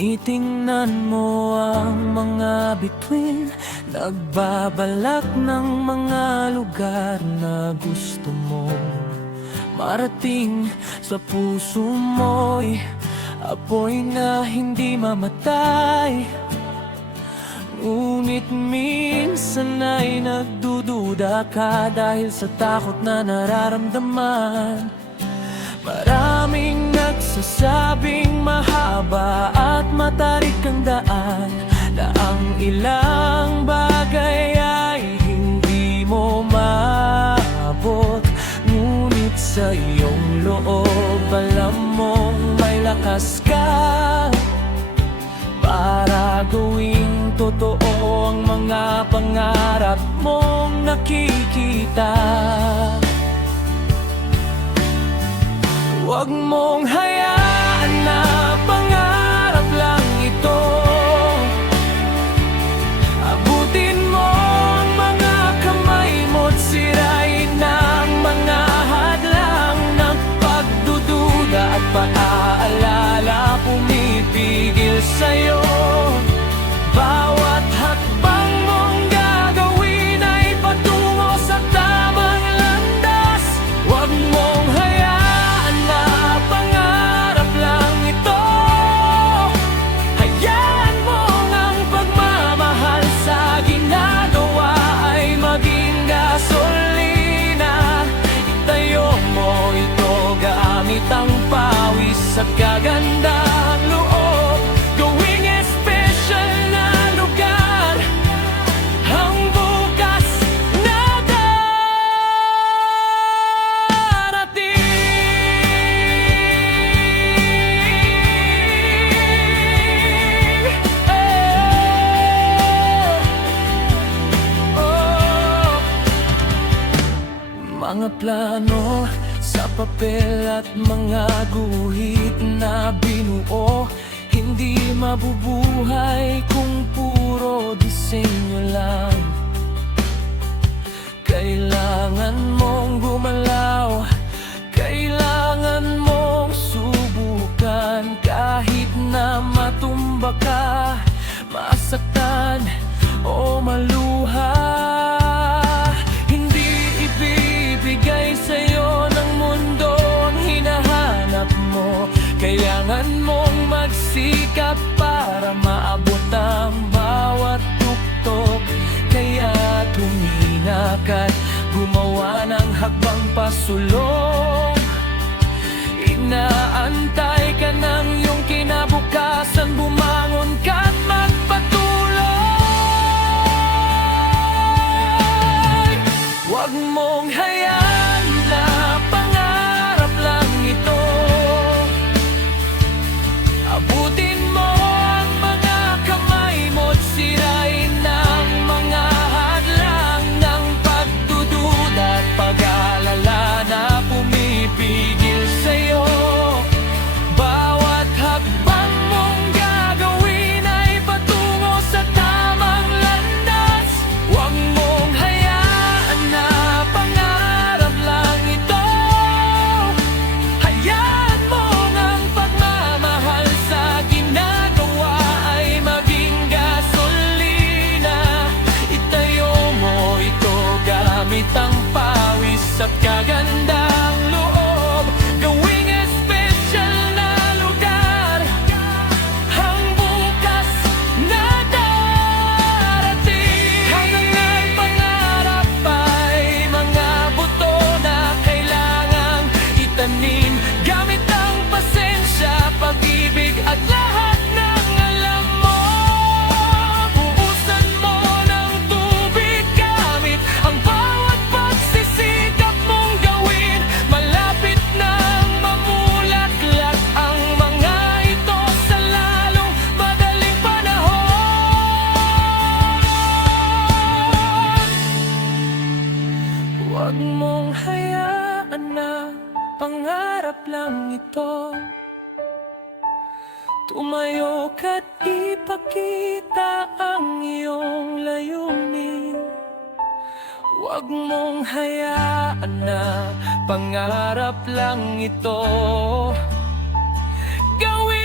Tinitingnan mo ang mga bituin, nagbabalak ng mga lugar na gusto mong marating. Sa puso mo'y apoy na hindi mamatay, ngunit minsan ay nagdududa ka dahil sa takot na nararamdaman. Maraming nagsasabing mahaba at matarik ang daan, na ang ilang bagay ay hindi mo maabot. Ngunit sa iyong loob alam mong may lakas ka para gawing totoo ang mga pangarap mong nakikita. Huwag mong hayaan na pangarap lang ito. Abutin mo ang mga kamay mo't sirain ang mga hadlang ng pagdududa at pag-aalala pumipigil sa'yo. Bawat hakbang mong gagawin ay patungo sa tamang landas. Huwag mong hayaan na pangarap lang ito. Hayaan mo ang pagmamahal sa ginagawa ay maging gasolina. Itayo mo ito gamit ang pawis at kagandang loob, gawing espesyal na lugar ang bukas na darating. Mga plano sa papel at mga guhit na binuo, hindi mabubuhay kung puro disenyo lang. Kailangan mong gumalaw, kailangan mong subukan. Kahit na matumba ka, masaktan o maluha, hindi ibibigay sa'yo ng mundo ang hinahanap mo. Kailangan mong magsikap para maabot ang bawat tuktok. Kaya tumingin ka't gumawa ng hakbang pasulong. Inaantay ka ng iyong kinabukasan, bumangon ka't magpatuloy. Huwag mong hayaan na pangarap lang ito. Abutin mo ang mga kamay mo't sirain ang mga hadlang ng pagdududa at pag-aalala na pumipigil sa'yo. Bawat hakbang mong gagawin ay patungo sa tamang landas. Huwag mong hayaan na pangarap lang ito. Hayaan mo ang pagmamahal sa ginagawa ay maging gasolina. Itayo mo ito gamit ang pawis at kagandang loob, gawing espesyal na lugar ang bukas na darating. Hanggang ang pangarap ay mga buto na kailangang itanim, gamit ang pasensya, pag-ibig at lahat ng alam mo. Buusan mo ng tubig gamit ang bawat pagsisikap mong gawin. Malapit nang mamulaklak ang mga ito sa lalong madaling panahon. Huwag mong hayaan na pangarap lang ito. Tumayo ka't ipakita ang iyong layunin. Huwag mong hayaan na pangarap lang ito. Gawin